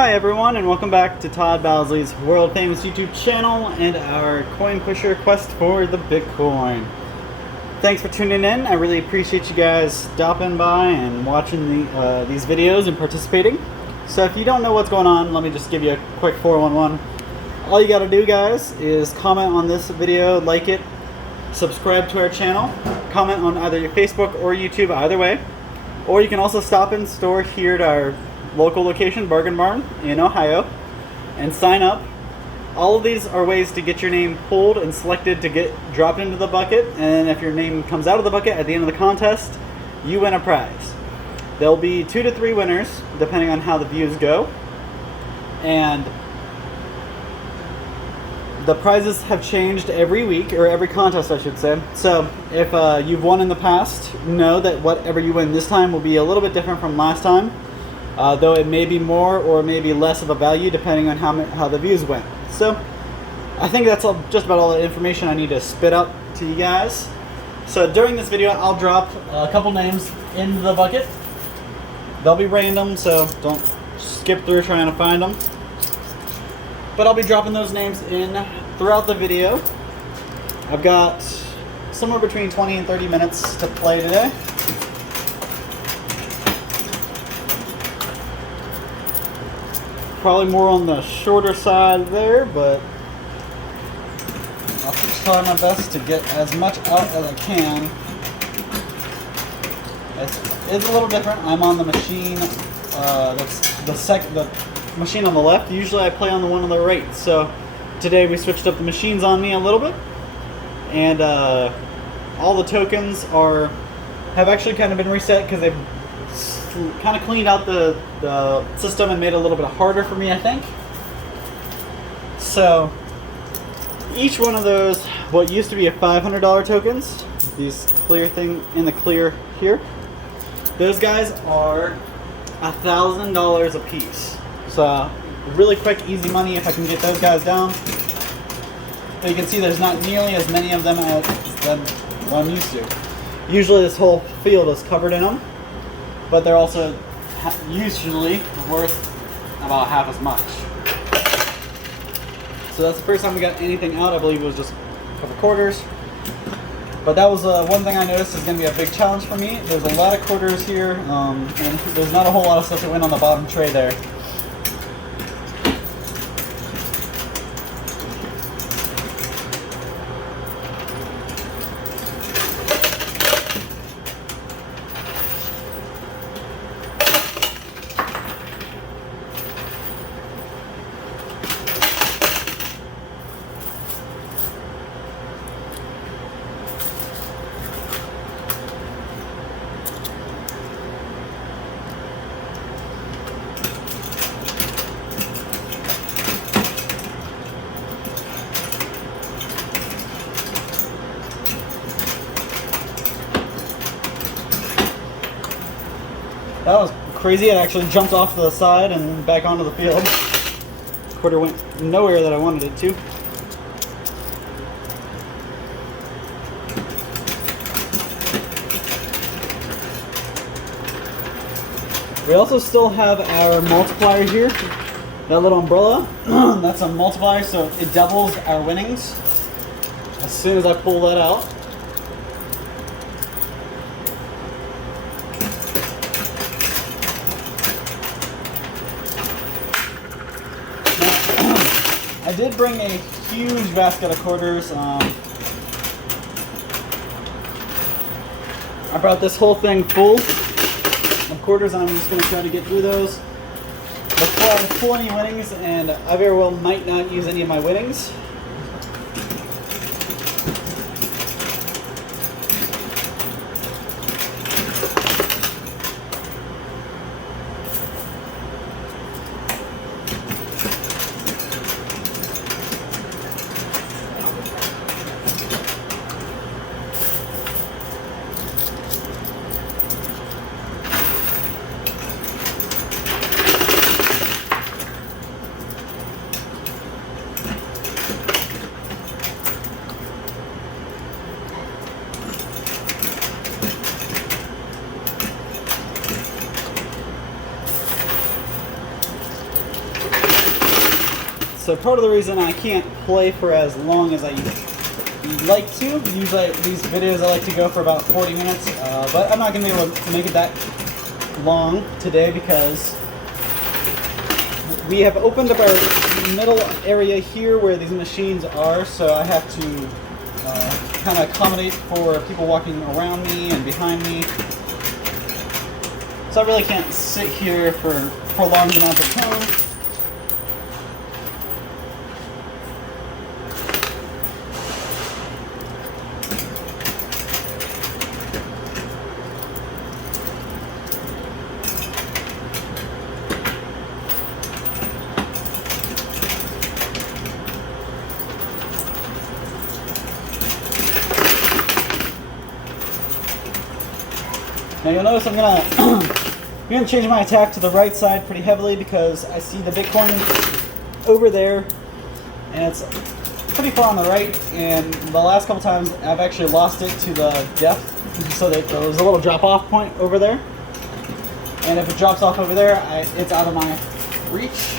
Hi everyone, and welcome back to Todd Bowsley's world famous YouTube channel and our coin pusher quest for the Bitcoin. Thanks for tuning in. I really appreciate you guys stopping by and watching these videos and participating. So if you don't know what's going on, let me just give you a quick 411. All you gotta do, guys, is comment on this video, like it, subscribe to our channel, comment on either your Facebook or YouTube, either way. Or you can also stop in store here at our local location, Bargain Barn in Ohio, and sign up. All of these are ways to get your name pulled and selected to get dropped into the bucket, and if your name comes out of the bucket at the end of the contest, you win a prize. There'll be 2 to 3 winners depending on how the views go, and the prizes have changed every week, or every contest I should say. So if you've won in the past, know that whatever you win this time will be a little bit different from last time. Though it may be more or maybe less of a value depending on how the views went. So I think that's just about all the information I need to spit up to you guys. So during this video I'll drop a couple names into the bucket. They'll be random, so don't skip through trying to find them. But I'll be dropping those names in throughout the video. I've got somewhere between 20 and 30 minutes to play today. Probably more on the shorter side there, but I'll try my best to get as much out as I can. It's a little different. I'm on the machine, that's the machine on the left. Usually I play on the one on the right. So today we switched up the machines on me a little bit, and all the tokens have actually kind of been reset because they've kind of cleaned out the system and made it a little bit harder for me, I think. So each one of those, what used to be a $500 tokens, these clear thing in the clear here, those guys are $1,000 a piece. So really quick, easy money if I can get those guys down. But you can see there's not nearly as many of them as what I'm used to. Usually this whole field is covered in them, but they're also usually worth about half as much. So that's the first time we got anything out. I believe it was just a couple quarters. But that was one thing I noticed is going to be a big challenge for me. There's a lot of quarters here, and there's not a whole lot of stuff that went on the bottom tray there. That was crazy. It actually jumped off the side and back onto the field. Quarter went nowhere that I wanted it to. We also still have our multiplier here. That little umbrella, that's a multiplier, so it doubles our winnings as soon as I pull that out. I did bring a huge basket of quarters. I brought this whole thing full of quarters, and I'm just going to try to get through those before I pull any winnings, and I very well might not use any of my winnings. So part of the reason I can't play for as long as I like to, usually these videos I like to go for about 40 minutes, but I'm not going to be able to make it that long today because we have opened up our middle area here where these machines are, so I have to kind of accommodate for people walking around me and behind me. So I really can't sit here for prolonged amounts of time. Now you'll notice I'm gonna change my attack to the right side pretty heavily because I see the Bitcoin over there, and it's pretty far on the right. And the last couple times I've actually lost it to the depth, so that there was a little drop-off point over there. And if it drops off over there, it's out of my reach.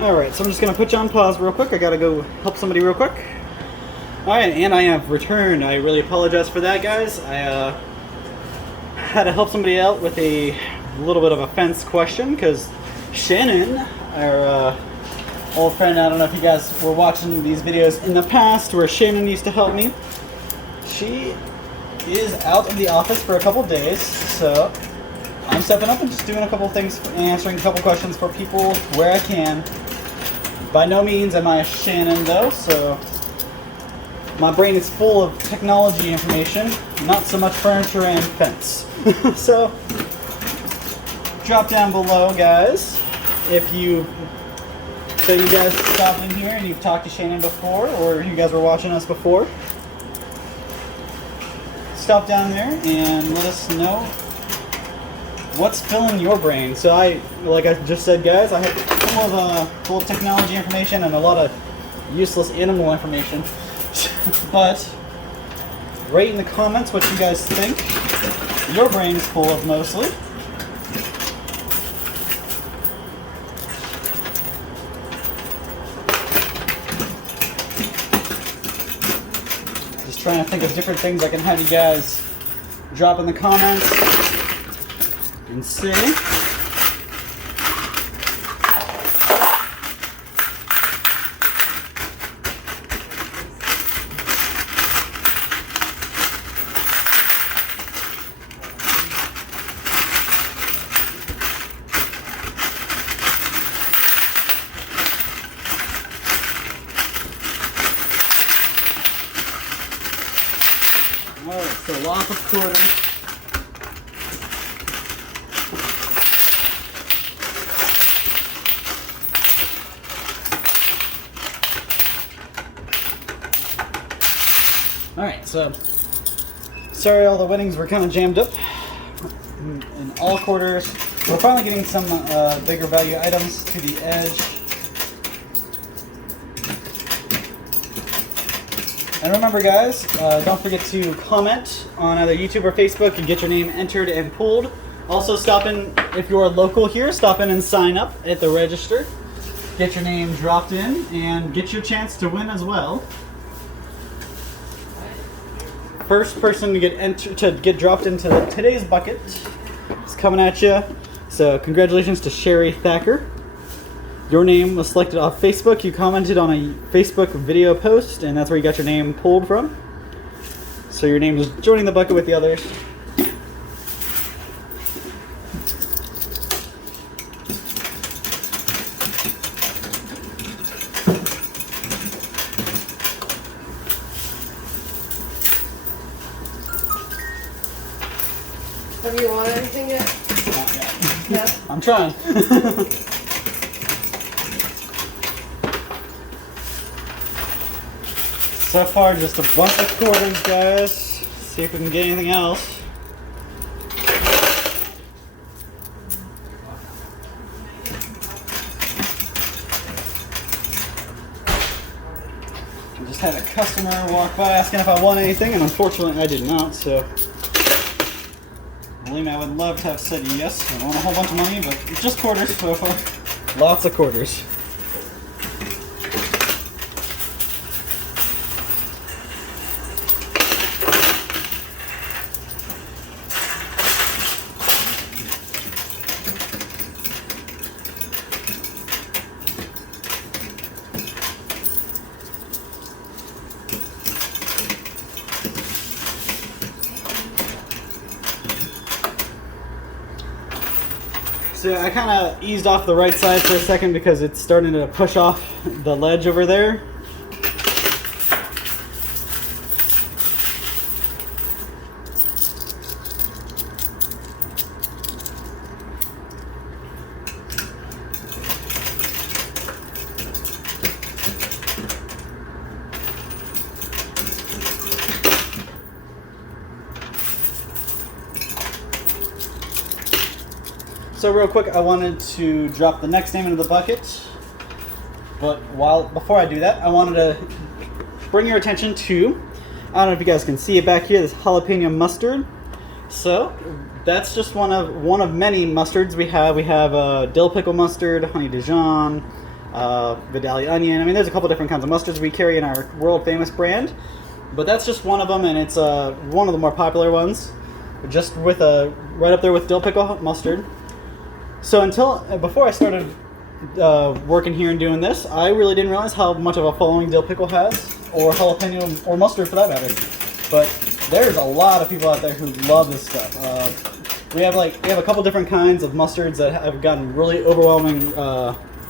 Alright, so I'm just going to put you on pause real quick. I gotta go help somebody real quick. Alright, and I have returned. I really apologize for that, guys. I had to help somebody out with a little bit of a fence question, because Shannon, our old friend, I don't know if you guys were watching these videos in the past where Shannon used to help me. She is out of the office for a couple days, so I'm stepping up and just doing a couple things, answering a couple questions for people where I can. By no means am I a Shannon though, so my brain is full of technology information, not so much furniture and fence. So drop down below, guys, if you guys stopped in here and you've talked to Shannon before, or you guys were watching us before. Stop down there and let us know what's filling your brain. So like I just said, guys, I have full of technology information and a lot of useless animal information. But write in the comments what you guys think your brain is full of mostly. Just trying to think of different things I can have you guys drop in the comments and say. Alright, so lots of quarters. Alright, so sorry all the winnings were kind of jammed up in all quarters. We're finally getting some bigger value items to the edge. And remember, guys, don't forget to comment on either YouTube or Facebook and get your name entered and pulled. Also, stop in, if you're local here, stop in and sign up at the register. Get your name dropped in and get your chance to win as well. first person to get dropped into today's bucket is coming at you. So congratulations to Sherry Thacker. Your name was selected off Facebook. You commented on a Facebook video post, and that's where you got your name pulled from. So your name is joining the bucket with the others. Have you won anything yet? Not yet. No? I'm trying. So far, just a bunch of quarters, guys. See if we can get anything else. I just had a customer walk by asking if I won anything, and unfortunately I did not, so... Believe me, I would love to have said yes. I want a whole bunch of money, but just quarters so far. Lots of quarters. So I kind of eased off the right side for a second because it's starting to push off the ledge over there. So real quick, I wanted to drop the next name into the bucket, but before I do that, I wanted to bring your attention to, I don't know if you guys can see it back here, this jalapeno mustard. So that's just one of many mustards we have. We have dill pickle mustard, honey Dijon, Vidalia onion. I mean, there's a couple different kinds of mustards we carry in our world famous brand, but that's just one of them, and it's one of the more popular ones, just with right up there with dill pickle mustard. So before I started working here and doing this, I really didn't realize how much of a following dill pickle has, or jalapeno, or mustard for that matter. But there's a lot of people out there who love this stuff. We have a couple different kinds of mustards that have gotten really overwhelming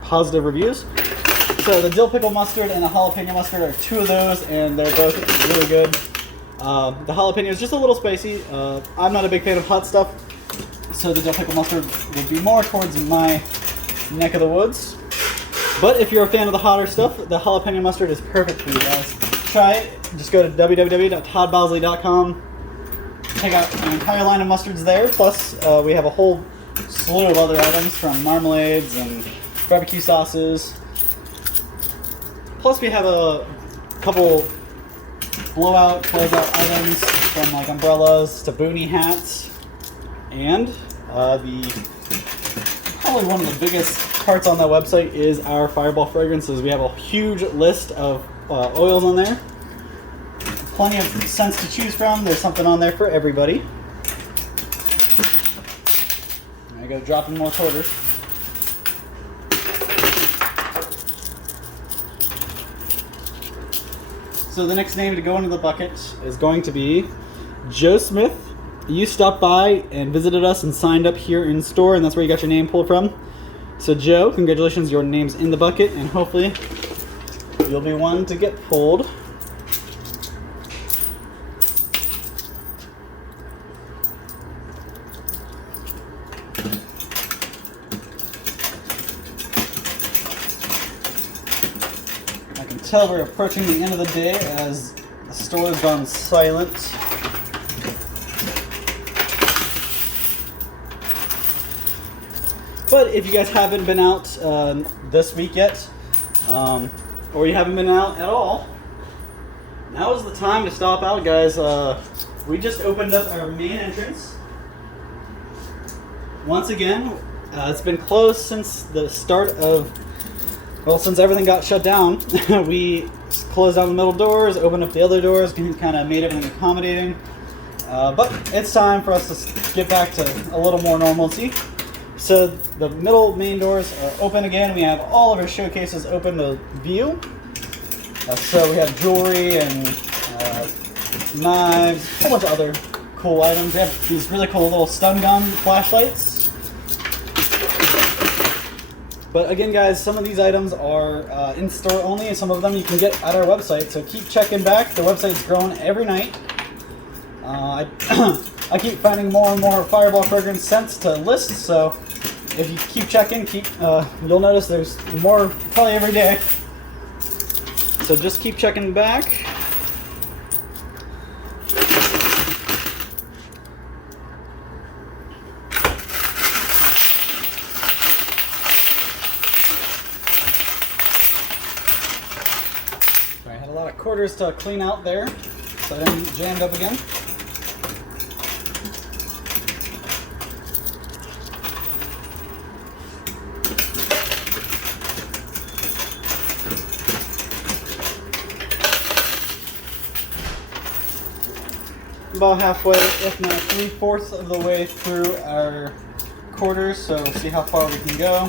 positive reviews. So the dill pickle mustard and the jalapeno mustard are two of those, and they're both really good. The jalapeno is just a little spicy. I'm not a big fan of hot stuff, so the dill pickle mustard would be more towards my neck of the woods. But if you're a fan of the hotter stuff, the jalapeno mustard is perfect for you guys. Try it. Just go to www.toddbowsley.com. Check out an entire line of mustards there. Plus, we have a whole slew of other items, from marmalades and barbecue sauces. Plus, we have a couple closeout items, from like umbrellas to boonie hats. And probably one of the biggest parts on that website is our Fireball fragrances. We have a huge list of oils on there. Plenty of scents to choose from. There's something on there for everybody. I go dropping more quarters. So the next name to go into the bucket is going to be Joe Smith. You stopped by and visited us and signed up here in store, and that's where you got your name pulled from. So Joe, congratulations, your name's in the bucket, and hopefully you'll be one to get pulled. I can tell we're approaching the end of the day as the store has gone silent. But if you guys haven't been out this week yet, or you haven't been out at all, now is the time to stop out, guys. We just opened up our main entrance. Once again, it's been closed since the start of Well, since everything got shut down, we closed down the middle doors, opened up the other doors, kind of made everything accommodating. But it's time for us to get back to a little more normalcy. So the middle main doors are open again. We have all of our showcases open to view. So we have jewelry and knives, a whole bunch of other cool items. We have these really cool little stun gun flashlights. But again, guys, some of these items are in-store only, and some of them you can get at our website. So keep checking back. The website's growing every night. I keep finding more and more Fireball fragrance scents to list, so if you keep checking, you'll notice there's more probably every day. So just keep checking back. I had a lot of quarters to clean out there, so I didn't get jammed up again. About halfway, if not 3/4 of the way through our quarters, so we'll see how far we can go.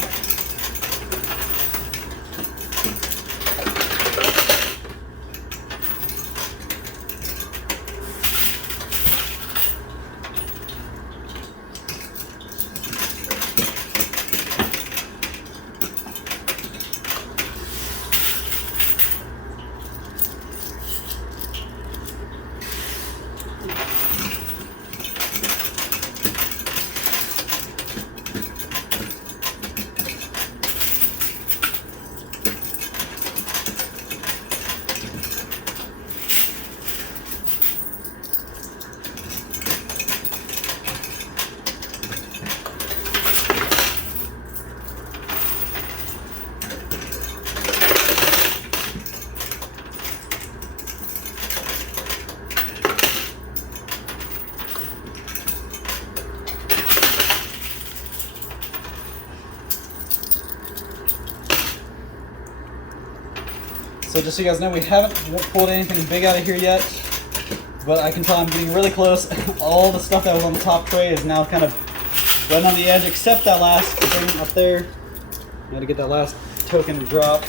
So just so you guys know, we haven't pulled anything big out of here yet, but I can tell I'm getting really close. All the stuff that was on the top tray is now kind of right on the edge, except that last thing up there. I had to get that last token to drop.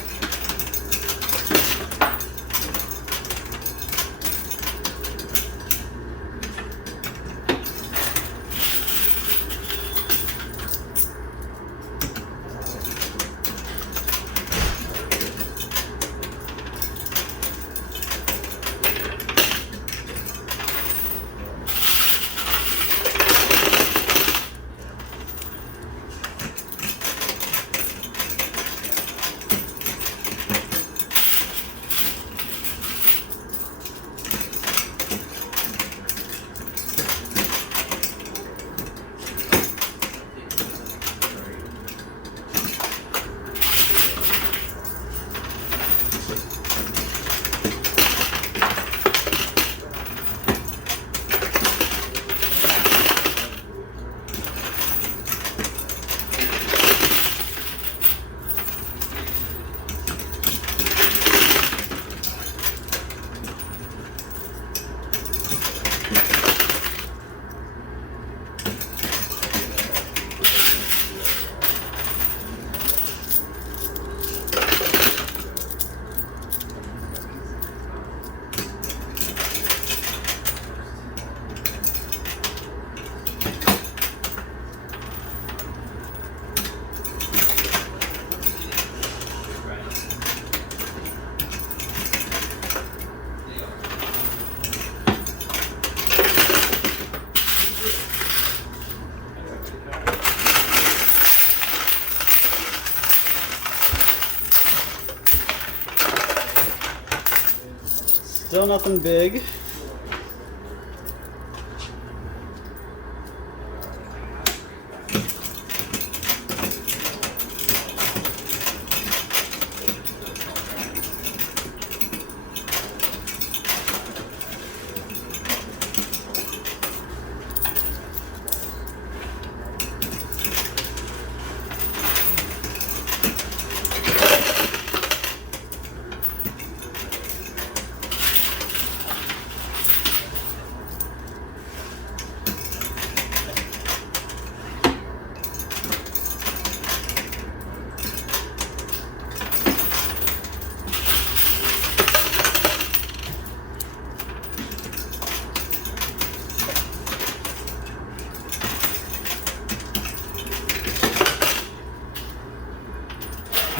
Still nothing big.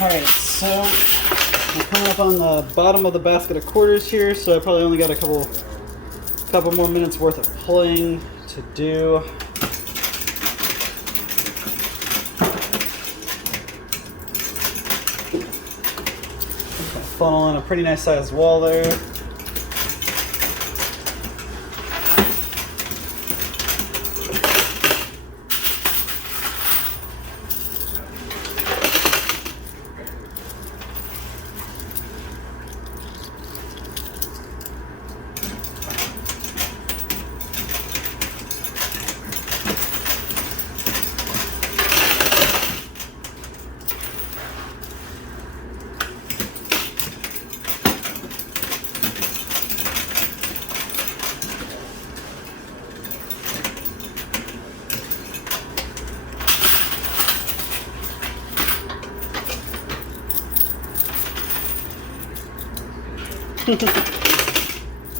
Alright, so we're coming up on the bottom of the basket of quarters here, so I probably only got a couple more minutes worth of pulling to do. Funnel in a pretty nice sized wall there.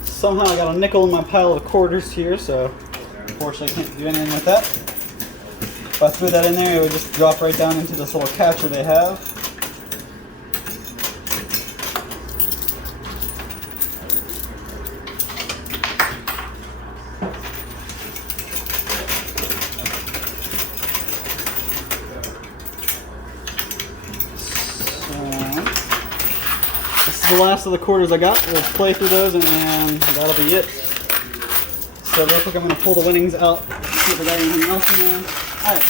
Somehow I got a nickel in my pile of quarters here, so unfortunately I can't do anything with that. If I threw that in there, it would just drop right down into this little catcher they have. The last of the quarters I got. We'll play through those and that'll be it. So real quick, I'm going to pull the winnings out, see if I got anything else in there. Alright,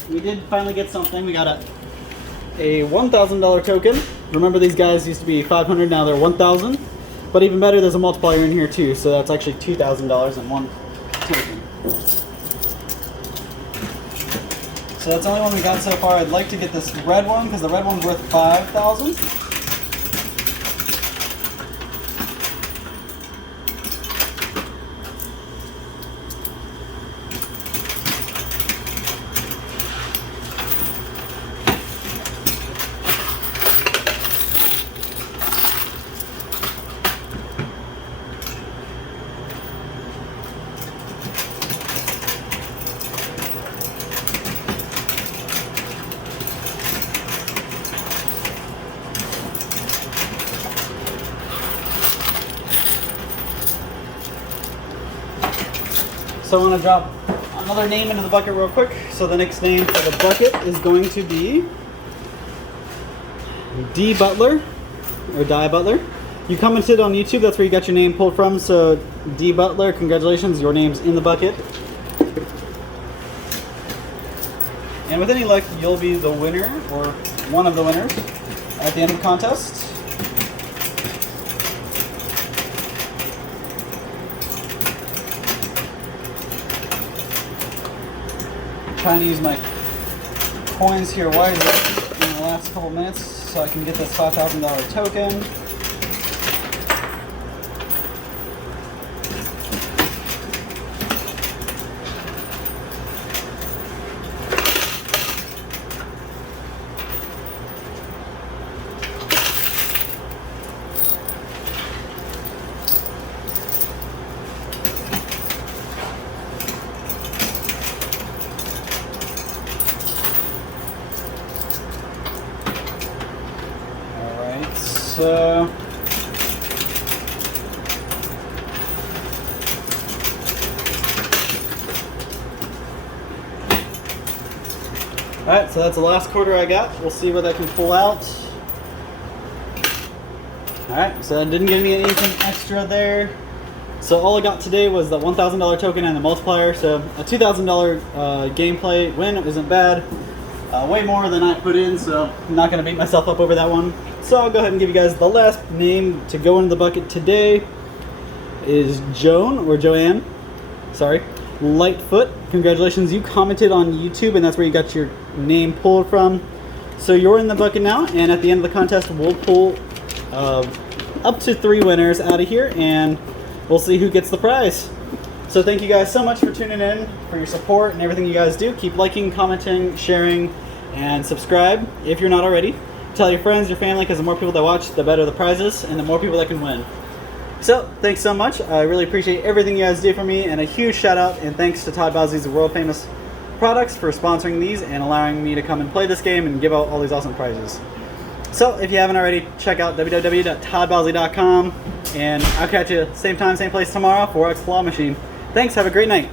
so we did finally get something. We got a $1,000 token. Remember, these guys used to be 500, now they're 1,000. But even better, there's a multiplier in here too, so that's actually $2,000 in one token. So that's the only one we got so far. I'd like to get this red one because the red one's worth 5,000. So I want to drop another name into the bucket real quick. So the next name for the bucket is going to be D Butler, or Die Butler. You commented on YouTube, that's where you got your name pulled from. So D Butler, congratulations, your name's in the bucket. And with any luck, you'll be the winner, or one of the winners, at the end of the contest. Trying to use my coins here wisely in the last couple minutes so I can get this $5,000 token. So alright, so that's the last quarter I got. We'll see what I can pull out. Alright, so I didn't give me anything extra there. So all I got today was the $1,000 token and the multiplier. So a $2,000 gameplay win isn't bad. Way more than I put in, so I'm not going to beat myself up over that one. So I'll go ahead and give you guys the last name to go into the bucket today is Joan, or Joanne, sorry, Lightfoot. Congratulations, you commented on YouTube and that's where you got your name pulled from. So you're in the bucket now, and at the end of the contest we'll pull up to 3 winners out of here and we'll see who gets the prize. So thank you guys so much for tuning in, for your support and everything you guys do. Keep liking, commenting, sharing, and subscribe if you're not already. Tell your friends, your family, because the more people that watch, the better the prizes and the more people that can win. So thanks so much. I really appreciate everything you guys do for me, and a huge shout out and thanks to Todd Bowsley's world famous Products for sponsoring these and allowing me to come and play this game and give out all these awesome prizes. So if you haven't already, check out www.toddbowsley.com, and I'll catch you same time, same place tomorrow for X Claw Machine. Thanks, have a great night.